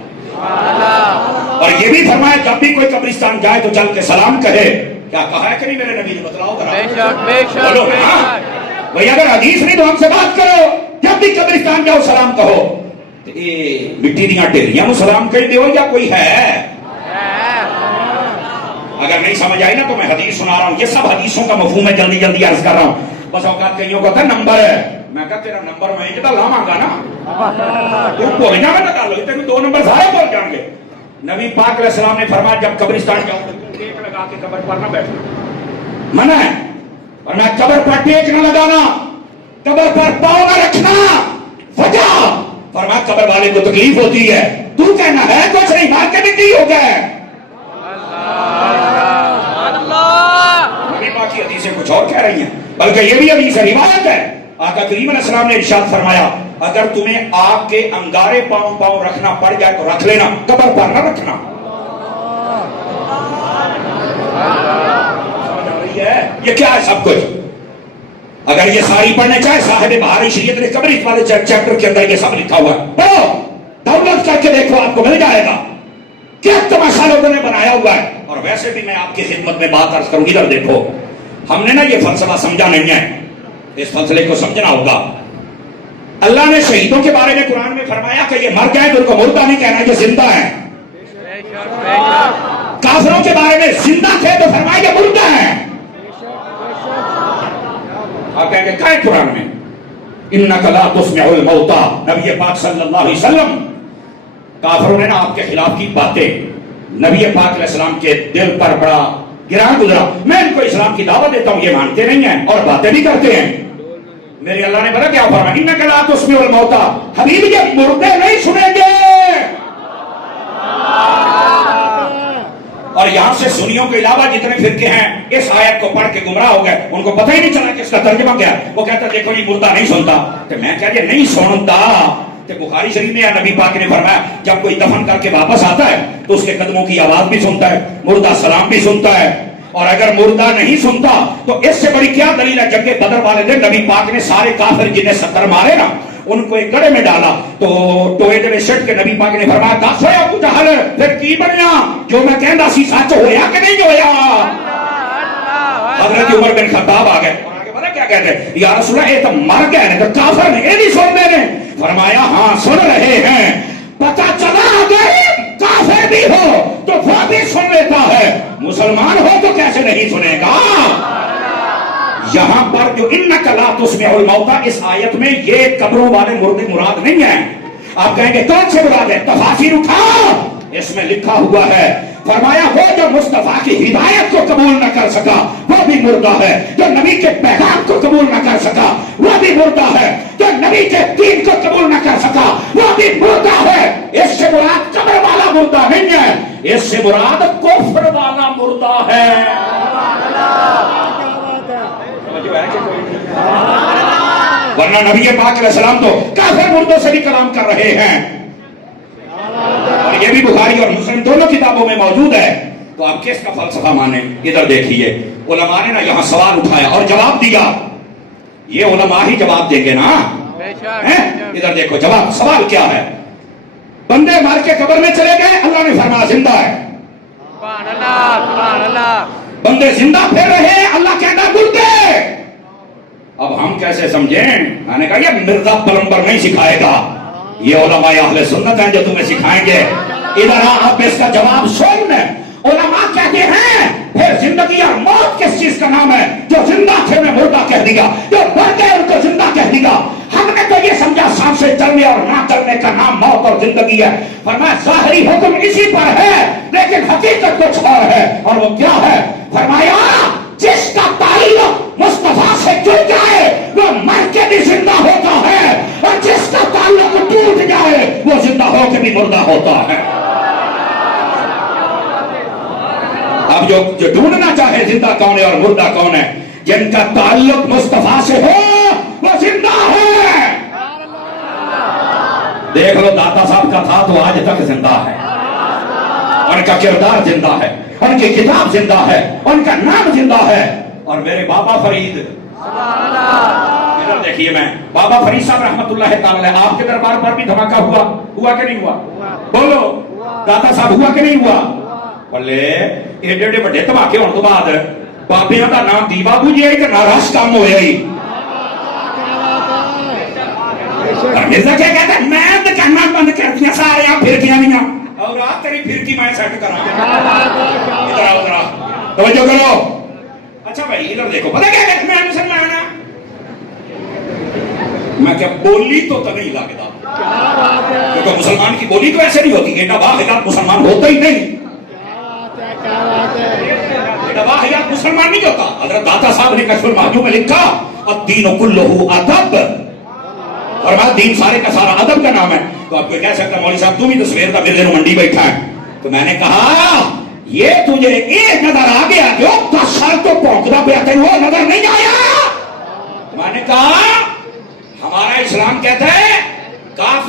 اور یہ بھی فرمایا جب بھی کوئی قبرستان جائے تو چل کے سلام کہے. کیا کہا ہے کہ نہیں میرے نبی نے؟ بتلاؤ ذرا. بھائی اگر حدیث نہیں تو ہم سے بات کرو. جب بھی قبرستان جاؤ سلام کہو. مٹی دیا ڈیریاں نو سلام کہہ دیو یا کوئی ہے؟ اگر نہیں سمجھ آئی نا تو میں حدیث سنا رہا ہوں. یہ سب حدیثوں کا مفہوم ہے, جلدی جلدی عرض کر رہا ہوں. بس اوقات کئیوں کو تھا نمبر ہے, میں کہا تیرا نمبر میں جتا لاواں گا نا, تو بھول جانا نہ ڈالو, تینوں 2 نمبر سارے بول جان گے. نبی پاک علیہ السلام نے فرمایا جب قبرستان جاؤ تو ٹیک لگا کے قبر پر نہ بیٹھنا, منع ہے. اور میں قبر پر ٹیک نہ لگانا, قبر پر پاؤں نہ رکھنا. وجہ فرمایا قبر والے کو تکلیف ہوتی ہے, تو کہنا ہے کچھ نہیں, مار کے مٹی ہو گئے. نبی پاک کی حدیثیں کچھ اور کہہ رہی ہیں, بلکہ یہ بھی حدیث روایت ہے. آقا کریم علیہ السلام نے ارشاد فرمایا اگر تمہیں آگ کے انگارے پاؤں پاؤں رکھنا پڑ جائے تو رکھ لینا، قبر پر نہ رکھنا۔ یہ کیا ہے سب کچھ؟ اگر یہ ساری پڑھنے چاہے صاحب بہاری شریعت نے قبر والے چیپٹر کے اندر یہ سب لکھا ہوا ہے، پڑھو، ڈاؤن لوڈ کر کے دیکھو، آپ کو مل جائے گا۔ کیا تماشا لوگوں نے بنایا ہوا ہے۔ اور ویسے بھی میں آپ کی خدمت میں بات عرض کروں، ادھر دیکھو، ہم نے نا یہ فلسفہ سمجھا نہیں ہے، اس فلسفے کو سمجھنا ہوگا۔ اللہ نے شہیدوں کے بارے میں قرآن میں فرمایا کہ یہ مر گئے تو ان کو مردہ نہیں کہنا، یہ زندہ ہیں۔ کافروں کے بارے میں زندہ تھے تو فرمایا یہ مردہ ہیں۔ آپ کہیں گے کیا ہے قرآن میں؟ انک لا تسمع الموتى، نبی پاک صلی اللہ علیہ وسلم، کافروں نے نا آپ کے خلاف کی باتیں نبی پاک علیہ السلام کے دل پر بڑا گران گزرا۔ میں ان کو اسلام کی دعوت دیتا ہوں، یہ مانتے نہیں ہیں اور باتیں بھی کرتے ہیں۔ میرے اللہ نے بڑا کیا فرمایا؟ انک لا تسمع الموتى، حبیب یہ مردے نہیں سنیں گے۔ اور یہاں سے سنیوں کے علاوہ جتنے فرقے ہیں اس آیت کو پڑھ کے گمراہ ہو گئے، ان کو پتہ ہی نہیں چلا کہ اس کا ترجمہ کیا ہے۔ وہ کہتا دیکھو یہ مردہ نہیں سنتا، تو میں کہا یہ نہیں سنتا، کہ بخاری شریف میں یا نبی پاک نے فرمایا جب کوئی دفن کر کے واپس آتا ہے تو اس کے قدموں کی آواز بھی سنتا ہے، مردہ سلام بھی سنتا ہے۔ اور اگر مردہ نہیں سنتا تو اس سے بڑی کیا دلیل ہے؟ جنگ بدر والے دن نبی پاک نے سارے کافر جنہیں 70 مارے نا، ان کو ایک گڑھے میں ڈالا تو ٹوئے دے شٹ کے نبی پاک نے فرمایا دس ہویا ابو جہل پھر کی بنیا؟ جو میں کہندا سی سچ ہویا کہ نہیں ہویا؟ حضرت عمر بن خطاب آ گئے، پتہ کیا کہتے ہیں؟ یا رسول اللہ یہ تو مر گئے ہیں، تو کافر نے یہ نہیں سن رہے ہیں؟ فرمایا ہاں سن رہے ہیں، پتہ چلا اگر کافر بھی ہو تو وہ بھی سن لیتا ہے، مسلمان ہو تو کیسے نہیں سنے گا؟ یہاں پر جو انک لا تسمع الموتى اس آیت میں یہ قبروں والے مردے مراد نہیں ہیں۔ آپ کہیں گے کون سے مراد ہے؟ تفاسیر اٹھاؤ، اس میں لکھا ہوا ہے، فرمایا وہ جو مصطفیٰ کی ہدایت کو قبول نہ کر سکا وہ بھی مردہ ہے، جو نبی کے پیغام کو قبول نہ کر سکا وہ بھی مردہ ہے، جو نبی کے دین کو قبول نہ کر سکا وہ بھی مردہ ہے۔ اس سے مراد قبر والا مردہ نہیں ہے، اس سے مراد کفر والا مردہ ہے۔ ورنہ نبی پاک علیہ السلام تو کافر مردوں سے بھی کلام کر رہے ہیں، اور یہ بھی بخاری اور مسلم دونوں کتابوں میں موجود ہے۔ تو آپ کس کا فلسفہ مانیں؟ ادھر دیکھیے، علماء نے نا یہاں سوال اٹھایا اور جواب دیا، یہ علماء ہی جواب دیں گے نا۔ ادھر دیکھو جواب، سوال کیا ہے؟ بندے مار کے قبر میں چلے گئے، اللہ نے فرمایا زندہ ہے۔ سبحان اللہ، سبحان اللہ۔ بندے زندہ پھر رہے، اللہ کہتا مردے۔ اب ہم کیسے سمجھیں؟ میں نے کہا یہ مرزا پلمبر نہیں سکھائے گا، یہ علماء اہل سنت ہیں جو تمہیں سکھائیں گے۔ ادھر آپ اس کا جواب سن۔ علماء کہتے ہیں پھر زندگی اور موت کس چیز کا نام ہے؟ جو زندہ تھے انہیں مردہ کہہ دیا، جو مر گئے ان کو زندہ کہہ دیا۔ ہم نے تو یہ سمجھا سانس سے چلنے اور نہ چلنے کا نام موت اور زندگی ہے۔ فرمایا ظاہری حکم اسی پر ہے لیکن حقیقت کچھ اور ہے، اور وہ کیا ہے؟ فرمایا جس کا تعلق مصطفیٰ سے جڑ جائے وہ مر کے بھی زندہ ہوتا ہے، اور جس کا تعلق ٹوٹ جائے وہ زندہ ہو کے بھی مردہ ہوتا ہے۔ اب جو ڈھونڈنا چاہے زندہ کون ہے اور مردہ کون ہے، جن کا تعلق مصطفیٰ سے ہو وہ زندہ ہے۔ دیکھ لو داتا صاحب کا تھا تو آج تک زندہ ہے، ان کا کردار زندہ ہے، ان کی کتاب زندہ ہے، ان کا نام زندہ ہے۔ اور میرے بابا فرید، ادھر دیکھیے، میں بابا فرید صاحب رحمت اللہ تعالی علیہ، آپ کے دربار پر بھی دھماکہ ہوا کہ نہیں ہوا؟ بولو، داتا صاحب ہوا کہ نہیں ہوا؟ بلے ایڈے ایڈے بڑے دھماکے ہونے تو بعد بابیاں دا نام دی بابو جی ہے کہ ناراض کام ہویا ہی۔ مرزا کیا کہتا ہے؟ میں دکاناں بند کر دیا سارے یہاں پھرکیاں نہیں، اور آپ تیری پھرکی میں سیٹ کرا۔ ادھر آؤ، ادھر آؤ، توجہ کرو۔ اچھا بھائی ادھر دیکھو، پتہ کیا کہتے ہیں؟ میں مسلمان ہوں، میں کیا بولی تو نہیں لگتا، کیونکہ مسلمان کی بولی تو ایسے نہیں ہوتی، ایڈا واحد مسلمان ہوتا ہی نہیں، ایڈا واحد مسلمان نہیں ہوتا۔ حضرت داتا صاحب نے کشف المحجوب میں لکھا الدین کلہ ادب، فرمایا دین سارے کا سارا ادب کا نام ہے۔ تو آپ کو کہہ سکتا مولوی صاحب تم ہی تو سویر کا مرزے منڈی بیٹھا ہے۔ تو میں نے کہا یہ تجھے ایک نظر آ گیا جو 10 سال تو پونکتا پیا تھا وہ نظر نہیں آیا؟ میں نے کہا ہمارا اسلام کہتا ہے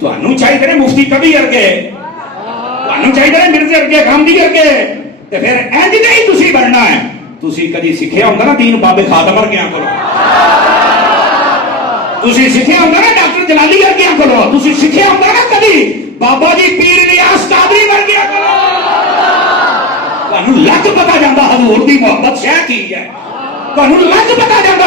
ਤੁਹਾਨੂੰ ਚਾਹੀਦੇ ਨੇ ਮੁਫਤੀ ਕਵੀ ਵਰਗੇ, ਤੁਹਾਨੂੰ ਚਾਹੀਦੇ ਨੇ ਮਿਰਜ਼ੇ ਵਰਗੇ, ਗਾਂਧੀ ਵਰਗੇ, ਤੇ ਫਿਰ ਇੰਜ ਨਹੀਂ ਤੁਸੀਂ ਬਣਨਾ ਹੈ। ਤੁਸੀਂ ਕਦੀ ਸਿੱਖਿਆ ਹੁੰਦਾ ਨਾ ਦੀਨ ਬਾਬੇ ਖਾਤਮ ਵਰਗਿਆਂ ਕੋਲੋਂ, ਤੁਸੀਂ ਸਿੱਖਿਆ ਹੁੰਦਾ ਨਾ ਡਾਕਟਰ ਜਲਾਲੀ ਵਰਗਿਆਂ ਕੋਲੋਂ, ਤੁਸੀਂ ਸਿੱਖਿਆ ਹੁੰਦਾ ਨਾ ਕਦੀ ਬਾਬਾ ਜੀ ਪੀਰ ਇਲਿਆਸ ਕਾਦਰੀ ਵਰਗਿਆਂ ਕੋਲੋਂ। ਤੁਹਾਨੂੰ ਲੱਗ ਪਤਾ ਜਾਂਦਾ ਹਜ਼ੂਰ ਦੀ ਮੁਹੱਬਤ ਸ਼ੈ ਕੀ ਹੈ, ਤੁਹਾਨੂੰ ਲੱਗ ਪਤਾ ਜਾਂਦਾ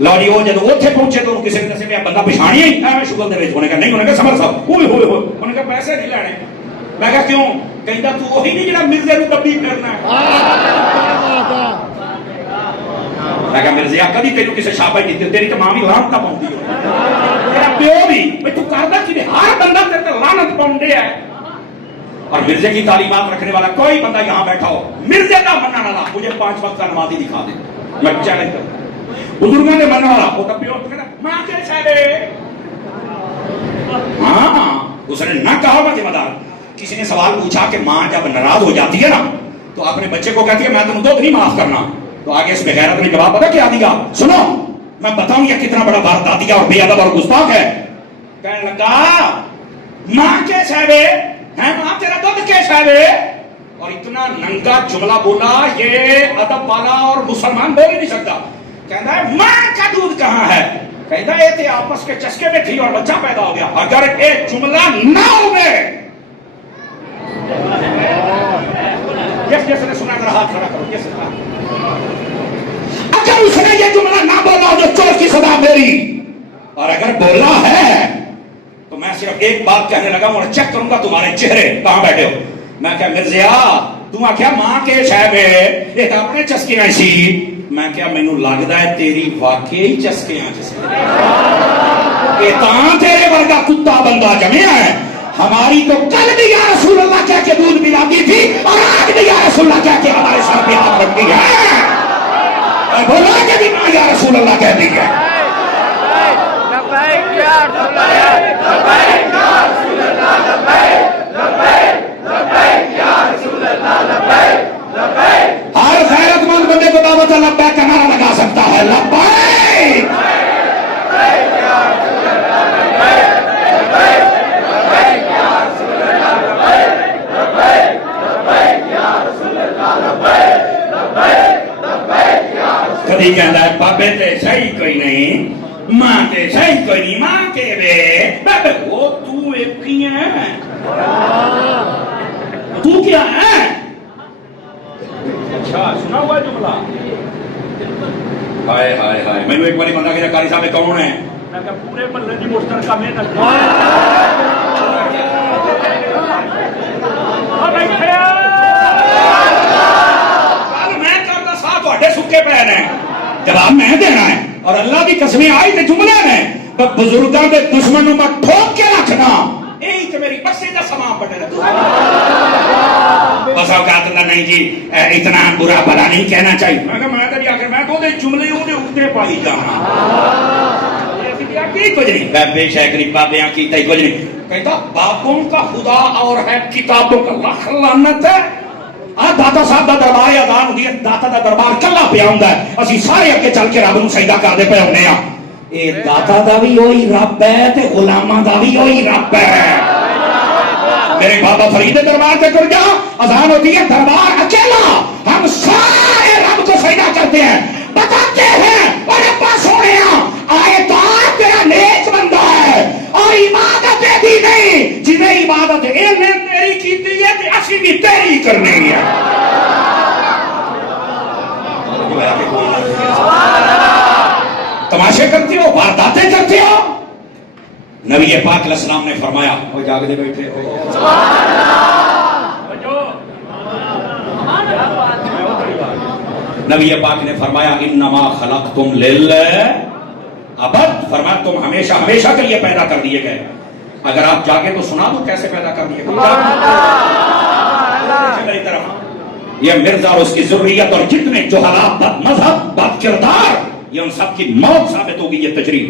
لو جی وہ جب اتنے پہنچے تو کسی نے دسے بندہ پچھاڑی ہی شگل دے انہیں کہا نہیں، انہیں کہا سمر صاحب ہوئے ہوئے ہوئے، انہیں کہا پیسے نہیں لینے. میں کہا کیوں؟ کہتا تو وہی نہیں جڑا مرزے کو دبی پھرنا ہے. میں کہا مرزیا کبھی تینوں کسی شاباش دیتی تیری تو ماں بھی لانت پاؤں گی، تیرا پیو بھی تو کردا کہ ہر بندہ تیرے تے لعنت پاؤندے ہے. اور مرزے کی تعلیمات رکھنے والا کوئی بندہ یہاں بیٹھا ہو مرزے کا مننا والا مجھے 5 وقت کا نمازی دکھا دے، میں چیلنج کرتا ہوں. بزرگوں نے مننا والا وہ تو پیو کہنا ماں کے سارے. ہاں اس نے نہ کہا ہوگا ذمہ دار. کسی نے سوال پوچھا کہ ماں جب ناراض ہو جاتی ہے نا تو اپنے بچے کو کہتی ہے میں تم دودھ نہیں معاف کرنا. تو آگے اس بغیرت نے جواب پتا کیا دیا؟ سنو میں بتاؤں یہ کتنا بڑا وارداتیہ اور بے ادب اور گستاخ ہے. کہنے لگا ماں کے سارے ہے، ماں تیرا دودھ کیسا ہے؟ اور اتنا ننگا جملہ بولا یہ ادب والا اور مسلمان بول ہی نہیں سکتا. کہتا ہے ماں کا دودھ کہاں ہے؟ کہتا ہے یہ آپس کے چسکے میں تھی اور بچہ پیدا ہو گیا. اگر ایک جملہ نہ ہوئے جس نے سنا کر ہاتھ کھڑا کرو. اگر اس نے یہ جملہ نہ بولا جو چور کی صدا میری، اور اگر بولا ہے تو میں صرف ایک بات کہنے لگا ہوں اور چیک کروں گا تمہارے چہرے کہاں بیٹھے ہو. میں کہا مرزیا تم آخیا ماں کے صاحب ایک اپنے چسکیاں سی. میں کیا مینوں لگتا ہے تیری واقعی چسکیاں تیرے ورگا کتا بندہ جمیا ہے. ہماری تو کل بھی یا رسول اللہ کہہ کے دودھ پلاتی تھی اور آج بھی یا رسول اللہ کہہ کے ہمارے سر پہ ہاتھ رکھتی ہے اور بولا کہ بھی ماں یا رسول اللہ کہتی ہے. ہر غیرت مند بندے کو دعوت لبیک کا نعرہ لگا سکتا ہے. لبیک کدی کہتا ہے بابے تے صحیح کوئی نہیں، ماں تے صحیح کوئی نہیں، ماں کے بے بابے وہ تو ایک ہی ہے، تو کیا ہے؟ اچھا سنا ہوا جملہ. ہائے ہائے ہائے میں نے ایک باری بندہ کہا قاری صاحب کون ہے؟ میں کہا پورے محلے دی مشترکہ میں سکے پیر ہیں. جواب میں دینا ہے اور اللہ کی قسمیں آئی تے جملے میں بزرگاں دے دشمنوں میں ٹھوک کے رکھنا یہی تو میری بسے کا سامان پڑے رہتا. بس اوقات اللہ نہیں جی اتنا برا بھلا نہیں کہنا چاہیے. میں کہا میں تو آخر میں تو جملے اتنے پائی جانا کچھ نہیں. بے شیخ بابیاں کی کچھ نہیں. کہتا باپوں کا خدا اور ہے کتابوں کا لاکھ لعنت ہے. داتا صاحب دا دربار اذان ہوندی ہے، داتا دا دربار کلا پیا ہوندا ہے. اسی سارے اگے چل کے رب نو سجدہ کردے پے ہوندے ہاں. اے داتا دا بھی وہی رب ہے تے غلاماں دا بھی وہی رب ہے. میرے بابا فرید دربار تے ٹر جا، اذان ہوتی ہے دربار اکیلا، ہم سارے رب کو سجدہ کرتے ہیں، بتاتے ہیں اور ابا سونیا آئے تو تیرا نیک بندہ ہے اور عبادت دی نہیں جنہیں عبادت انہیں تیری کیتی ہے تے اسی بھی تیری کرنی ہے. تماشے کرتی ہو، وارداتیں کرتی ہو. نبی پاک علیہ السلام نے فرمایا وہ جاگتے بیٹھے ہو نبی پاک نے فرمایا انما خلقتم ابد، فرمایا تم ہمیشہ ہمیشہ کے لیے پیدا کر دیے گئے. اگر آپ جاگے تو سنا دو کیسے پیدا کر دیے گئے. میری طرف یہ مرزا اور اس کی ضروریت اور جتنے جوہلا بد مذہب بد کردار یہ ان سب کی موت ثابت ہوگی. یہ تشریح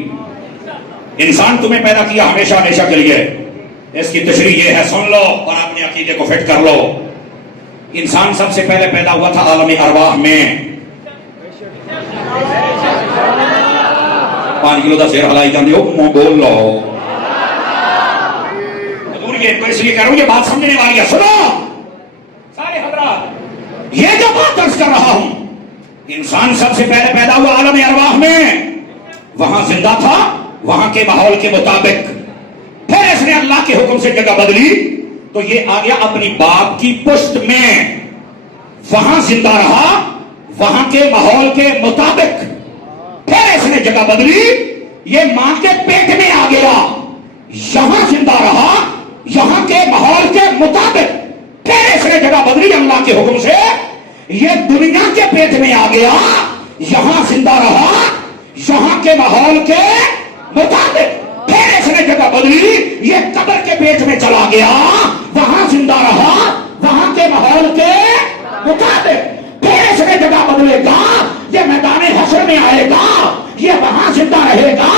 انسان تمہیں پیدا کیا ہمیشہ ہمیشہ کے لیے، اس کی تشریح یہ ہے سن لو اور اپنے عقیدے کو فٹ کر لو. انسان سب سے پہلے پیدا ہوا تھا عالم ارواح میں. 5 کلو کا سیر ہلائی جاندی ہو منہ بول لو. حضور یہ تو اس لیے کہہ رہا ہوں یہ بات سمجھنے والی ہے. سنو سارے حضرات یہ جو بات درج کر رہا ہوں، انسان سب سے پہلے پیدا ہوا عالم ارواح میں، وہاں زندہ تھا وہاں کے ماحول کے مطابق. پھر اس نے اللہ کے حکم سے جگہ بدلی تو یہ آ گیا اپنی باپ کی پشت میں، وہاں زندہ رہا وہاں کے ماحول کے مطابق. پھر اس نے جگہ بدلی، یہ ماں کے پیٹ میں آ گیا، یہاں زندہ رہا یہاں کے ماحول کے مطابق، پھر اس نے جگہ بدلی اللہ کے حکم سے، یہ دنیا کے پیٹ میں آ گیا، یہاں زندہ رہا یہاں کے ماحول کے مطابق، پھر اس نے جگہ بدلی، یہ قبر کے پیٹ میں چلا گیا، وہاں زندہ رہا وہاں کے ماحول کے مطابق، پھر اس نے جگہ بدلے گا، یہ میدان حشر میں آئے گا، یہ وہاں زندہ رہے گا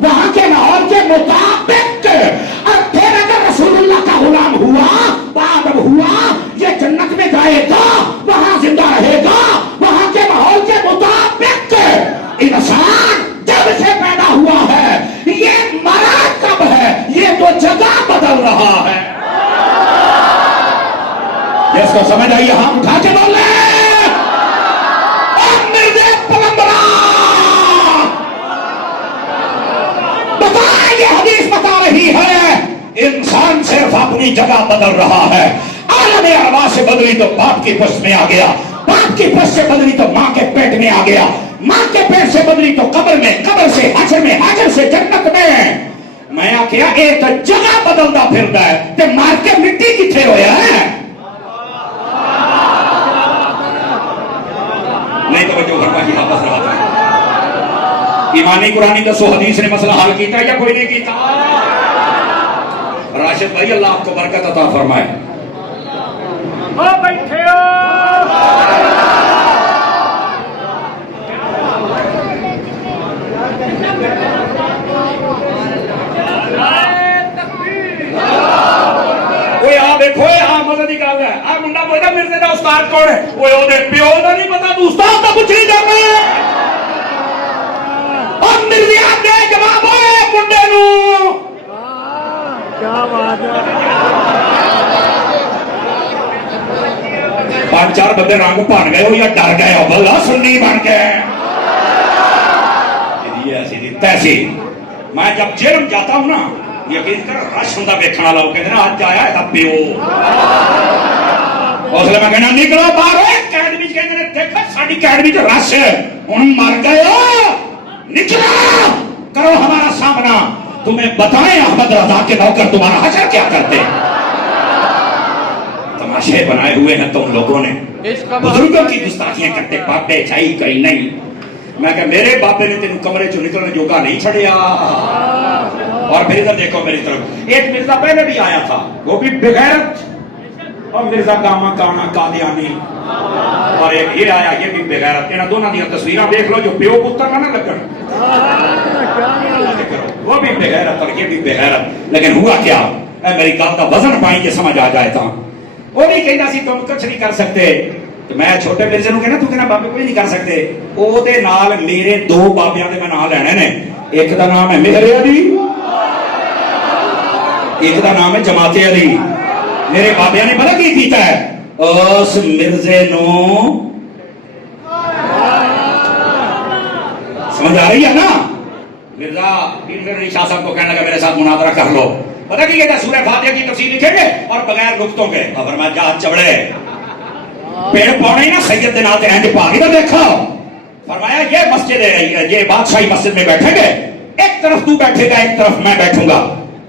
وہاں کے ماحول کے مطابق، اور پھر اگر رسول اللہ کا غلام ہوا پاک ہوا، یہ جنت میں جائے گا وہاں زندہ رہے گا وہاں کے ماحول کے مطابق۔ انسان جب سے پیدا ہوا ہے یہ مرا کب ہے، یہ تو جگہ بدل رہا ہے۔ جس کو سمجھ آئی ہم اٹھا کے بول رہے ہیں، اور مرزا پیغمبرا بتائیں، یہ حدیث بتا رہی ہے انسان صرف اپنی جگہ بدل رہا ہے۔ عالم ارواح سے بدلی تو باپ کی پشت میں آ گیا، باپ کی پشت سے بدلی تو ماں کے پیٹ میں آ گیا، ماں کے پیٹ سے بدلی تو قبر میں، قبر سے حشر میں، حشر سے جنت میں۔ میں آخیا ایک جگہ بدلتا پھرتا ہے تے مار کے مٹی کتنے ہویا ہے؟ نہیں توجہ کرنا کی واپس رہا تھا۔ ایمانی قرآنی دسو حدیث نے مسئلہ حل کیتا یا کوئی نہیں کیتا؟ راشد بھائی اللہ آپ کو برکت عطا فرمائے۔ بیٹھے ہو دیکھو مزے کی گل ہے، آ منڈا پوچھتا مرزے کا استاد کون ہے، وہ پیو کا نہیں پتا تو استاد کا کچھ نہیں جانا ہے، اور مرزیا دے جواب ہوئے منڈے نو۔ کیا بات ہے، پانچ چار بندے رنگ بن گئے ہو یا ڈر گئے ہو، بلا سنی بن گئے ایسی تیسی۔ میں جب جرم جاتا ہوں نا یقین کر رش ہوں ویکھن والا، وہ کہتے ہیں آج آیا ہے پیو، اس لیے میں کہنا نکلو باہر، اکیڈمی کہتے ہیں دیکھو ساری اکیڈمی چ رش ہوں مر گئے ہو، نکلو کرو ہمارا سامنا، تمہیں بتائیں احمد رضا کے نوکر تمہارا حشر کیا کرتے ہیں۔ تماشے بنائے ہوئے ہیں تم لوگوں نے، بزرگوں کی گستاخیاں کرتے، بابے چاہیے کہیں نہیں۔ میں کہ میرے بابے نے تینوں کمرے چ نکلنے جوگا نہیں چھڑیا۔ اور پھر ادھر دیکھو میری طرف، ایک مرزا پہلے بھی آیا تھا وہ بھی بغیرت، اور مرزا گاما کانا قادیانی، اور ایک یہ آیا یہ بھی بغیرت۔ انہاں دونوں دی تصویراں دیکھ لو جو پیو پتر نہ لگن، وہ بھی بغیرت اور یہ بھی بغیرت۔ لیکن ہوا کیا، اے میری گل کا وزن پائی کہ سمجھ آ جائے تا، وہ نہیں کہنا سی تم کچھ نہیں کر سکتے، تو میں چھوٹے مرزے نو کہنا تو کہنا بابے کوئی نہیں کر سکتے، او دے نال میرے دو بابیاں دے میں نام لینے نے، ایک دا نام ہے مہر علی، ایک دا نام ہے جماعت علی۔ میرے بابیاں نے پتہ کی کیتا ہے، اس مرزے نو سمجھ آ رہی ہے نا، مرزا پیر علی شاہ صاحب کو کہنے لگا میرے ساتھ مناظرہ کر لو، پتہ کی کہتا ہے سورہ فاتحہ کی تفسیر لکھیں گے اور بغیر نقطوں کے، اور فرمایا جا چبڑے پیڑ پونے نا سید دے نال تے اینج پا کے دیکھا، فرمایا یہ مسجد ہے، یہ بادشاہی مسجد میں بیٹھیں گے، ایک طرف تو بیٹھے گا ایک طرف میں بیٹھوں گا،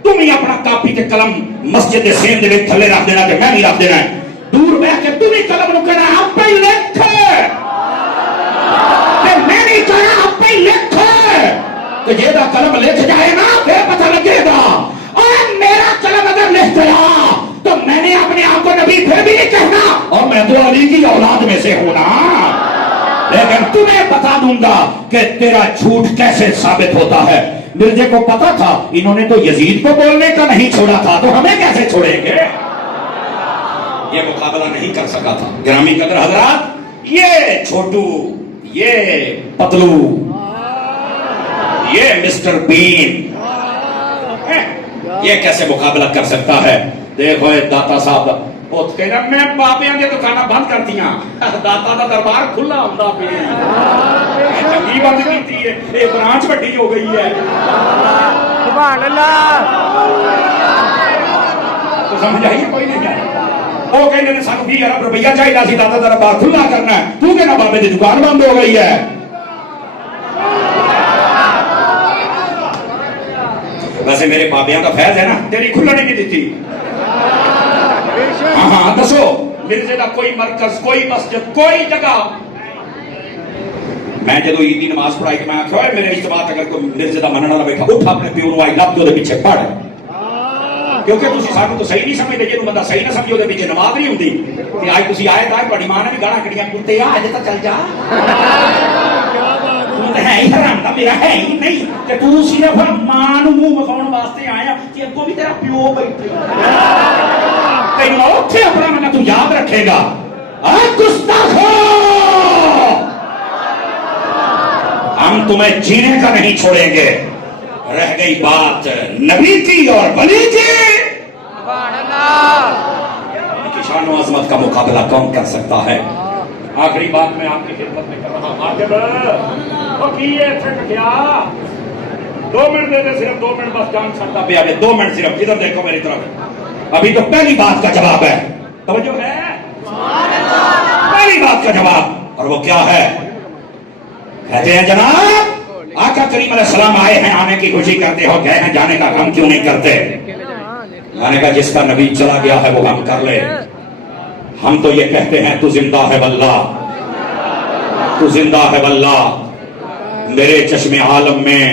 تم ہی اپنا کاپی تے قلم مسجد دے سین دے تھلے رکھ دینا کہ میں بھی رکھ دینا ہے، دور بیٹھ کے تم ہی قلم نو کہنا آپ ہی لکھ تے میں نہیں کہنا آپ ہی لکھ، تو یہ دا قلم لکھ جائے نا پھر پتہ لگے گا، اور میرا قلم اگر لکھ گیا تو میں نے اپنے آپ کو نبی پھر بھی نہیں کہنا، اور میں تو علی کی اولاد میں سے ہوں نا، لیکن تمہیں بتا دوں گا کہ تیرا جھوٹ کیسے ثابت ہوتا ہے۔ مرزے کو پتا تھا انہوں نے تو یزید کو بولنے کا نہیں چھوڑا تھا، تو ہمیں کیسے چھوڑیں گے، یہ مقابلہ نہیں کر سکا تھا۔ گرامی قدر حضرات، یہ چھوٹو، یہ پتلو، یہ مسٹر بین، یہ کیسے مقابلہ کر سکتا ہے؟ دیکھو داتا صاحب بہت کہنا میں بابیاں دے دکاناں بند کرتیاں، داتا دا دربار کھلا ہوندا پیا، چنگی بند کیتی ہے، یہ برانچ بڑی ہو گئی ہے، سبحان اللہ، تو سمجھ آئی کوئی نہیں ہے۔ وہ کہنے نے سانو 20,000 روپیہ چاہیے سی داتا دربار کھلا کرنا ہے، تو کہنا بابے دی دکان بند ہو گئی ہے، ویسے میرے بابیاں کا فیض ہے نا، تیری کھلنے نہیں دیتی. ہاں دسو مرزے کا کوئی مرکز، کوئی مسجد، کوئی جگہ. میں جدو عید کی نماز پڑھائی کہ میں آخیا میرے اجتماع اگر کوئی مرزے کا مننا نہ بیٹھا اٹھ اپنے پیو نو آئی لب کے پیچھے پڑھ، کیونکہ تھی سانو تو صحیح نہیں سمجھتے. جی بندہ صحیح نہ سمجھے وہ پیچھے نماز نہیں ہوتی. آج تھی آئے تھا تاری ماں نے بھی گالا کڑیاں کتے آج تو چل جا ہے ہی حرام دا میرا ہے ہی نہیں کہ تو صرف ماں نو منہ مکھاؤن واسطے آیا کہ اگوں بھی تیرا پیو بیٹھے تینوں اوتھے اپنا منہ تو یاد رکھے گا. گستاخو ہم تمہیں جینے کا نہیں چھوڑیں گے. رہ گئی بات نبی کی اور ولی کی، ان کی شان و عظمت کا مقابلہ کون کر سکتا ہے. آخری بات میں آپ کی خدمت میں کر رہا ہوں. کیا 2 منٹ دے دے، صرف 2 منٹ بس، جان چھڑتا پہ آگے 2 منٹ صرف. ادھر دیکھو میری طرف. ابھی تو پہلی بات کا جواب ہے، توجہ ہے، پہلی بات کا جواب. اور وہ کیا ہے؟ کہتے ہیں جناب آقا کریم علیہ السلام آئے ہیں، آنے کی خوشی کرتے ہو، گئے ہیں جانے کا غم کیوں نہیں کرتے؟ یعنی کہ جس کا نبی چلا گیا ہے وہ ہم کر لے. ہم تو یہ کہتے ہیں تو زندہ ہے واللہ، تو زندہ ہے واللہ. میرے چشم عالم میں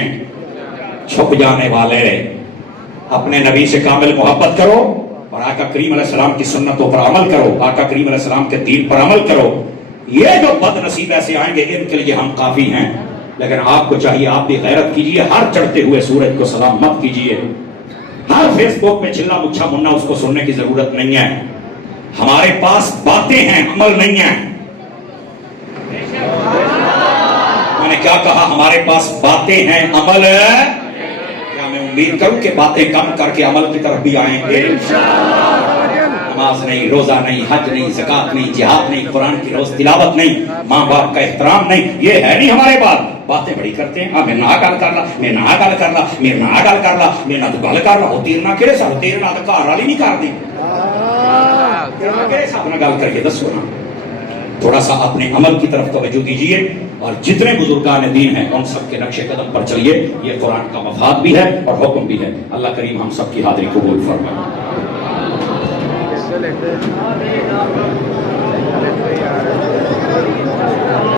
چھپ جانے والے اپنے نبی سے کامل محبت کرو اور آقا کریم علیہ السلام کی سنتوں پر عمل کرو، آقا کریم علیہ السلام کے دین پر عمل کرو. یہ جو بد نصیب ایسے آئیں گے ان کے لیے ہم کافی ہیں. لیکن آپ کو چاہیے آپ بھی غیرت کیجئے. ہر چڑھتے ہوئے سورج کو سلام مت کیجئے. ہر فیس بک پہ چلا مچھا مننا اس کو سننے کی ضرورت نہیں ہے. ہمارے پاس باتیں ہیں، عمل نہیں ہے. میں نے کیا کہا؟ ہمارے پاس باتیں ہیں، عمل ہے. کیا میں امید کروں کہ باتیں کم کر کے عمل کی طرف بھی آئیں گے؟ نماز نہیں، روزہ نہیں، حج نہیں، زکات نہیں، جہاد نہیں، قرآن کی روز تلاوت نہیں، ماں باپ کا احترام نہیں، یہ ہے نہیں ہمارے پاس. باتیں بڑی کرتے ہیں. میرے نہ گل کر لا، میرے نہ گل کر لا، میرے نہ گل کر لا، میرے نہ تو گل کر لا. وہ تیر نہ کہڑے سال تیر نہ تو گھر والی نہیں کر دی. کہڑے سال نہ گل کر کے دسو نا. تھوڑا سا اپنے عمل کی طرف توجہ دیجیے اور جتنے بزرگان دین ہیں ان سب کے نقش قدم پر چلیے. یہ قرآن کا مفاد بھی ہے اور حکم بھی ہے. اللہ کریم ہم سب کی حاضری قبول فرمائے.